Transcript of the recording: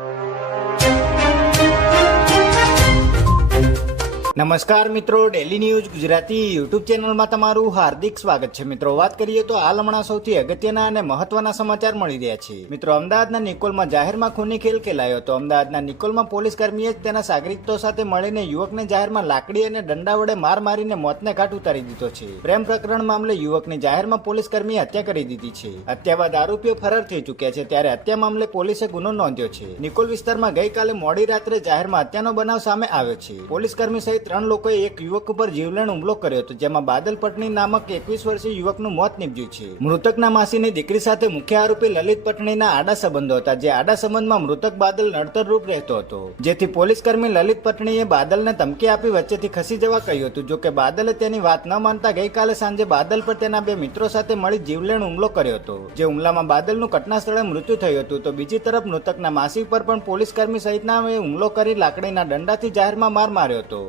you. નમસ્કાર મિત્રો daily news Gujarati YouTube ચેનલમાં તમારું હાર્દિક સ્વાગત છે. મિત્રો, વાત કરીએ તો હાલ હમણાં સૌથી અગત્યના અને મહત્વના સમાચાર મળી રહ્યા છે. મિત્રો, અમદાવાદના નિકોલમાં જાહેરમાં ખૂની ખેલ ખેલાયો હતો. અમદાવાદના નિકોલમાં પોલીસ કર્મીએ તેના સાગરિતો સાથે મળીને યુવકને જાહેરમાં લાકડી અને દંડા વડે માર મારીને મોતને ઘાટ ઉતારી દીધો છે. પ્રેમ પ્રકરણ મામલે યુવકની જાહેરમાં પોલીસ કર્મીએ હત્યા કરી દીધી છે. હત્યા બાદ આરોપીઓ ફરાર થઈ ચૂક્યા છે. ત્યારે હત્યા મામલે પોલીસે ગુનો નોંધ્યો છે. નિકોલ વિસ્તારમાં ગઈકાલે મોડી રાત્રે જાહેરમાં હત્યાનો બનાવ સામે આવ્યો છે. પોલીસ કર્મી સહિત ત્રણ લોકોએ એક યુવક ઉપર જીવલેણ હુમલો કર્યો હતો, જેમાં બાદલ પટણી નામક એકવીસ વર્ષીય યુવકનું મોત નીપજ્યું છે. મૃતકના માસીની દીકરી સાથે મુખ્ય આરોપી લલિત પટણીના આડા સંબંધો હતા, જે આડા સંબંધમાં મૃતક બાદલ નડતર રૂપ રહેતો હતો. જેથી પોલીસ કર્મી લલિત પટણીએ બાદલને ધમકી આપી વચ્ચેથી ખસી જવા કહ્યું હતું જો કે બાદલે તેની વાત ન માનતા ગઈકાલે સાંજે બાદલ પર તેના બે મિત્રો સાથે મળી જીવલેણ હુમલો કર્યો હતો. જે હુમલામાં બાદલનું ઘટના સ્થળે મૃત્યુ થયું હતું, તો બીજી તરફ મૃતકના માસી પર પણ પોલીસ કર્મી સહિતના હુમલો કરી લાકડીના દંડાથી જાહેરમાં માર માર્યો હતો.